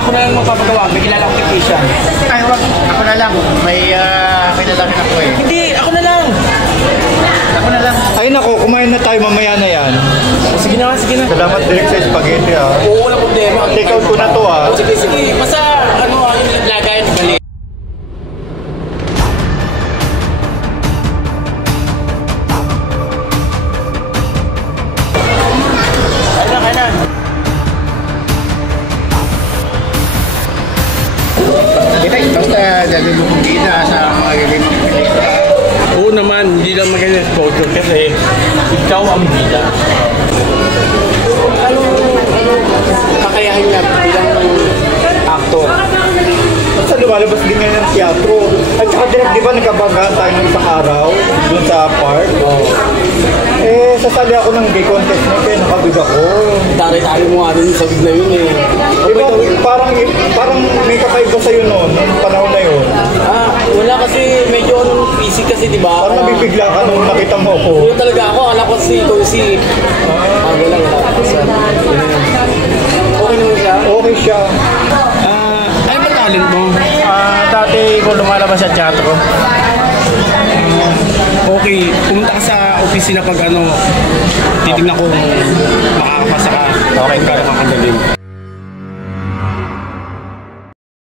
Ako na lang magpapagawa. May kilala akong technician. Ay, wag. Ako na lang. May kilala rin ako eh. Hindi, ako na lang. Ako na lang. Ay nako, kumain na tayo mamaya na yan. Sige na, sige na. Salamat direct sa spaghetti ha. Oo, walang problema. Take out ko na to ha. Sige, sige. Basta, yung lagayan, bali. Kailan. Basta dali mo kong kita sa mga galing. Oo naman, hindi lang maganda exposure kasi ikaw ang bida. Anong kakayahan niya bilang actor? Basta lumalabas din ngayon ng teatro. At saka direct, di ba nagkabanggaan tayo ng isang araw dun sa park? Eh, sasali ako ng gay contest na kaya nakabig ako. Dari-dari mo nga rin sa big na yun eh. Di ba, parang may kakaiba sa'yo noon, noong panahon na yun. Wala kasi medyo busy kasi di ba? Parang nabibigla ka nung nakita mo ako. Yun talaga ako, alam ko si Tulsi. Wala. Okay naman siya? Okay siya. Ano ba talent mo? Dati ko lumalabas sa teatro. Okay, pumunta ka sa opisina pag titignan ko makakapasa ka. Okay, kaya makakagaling.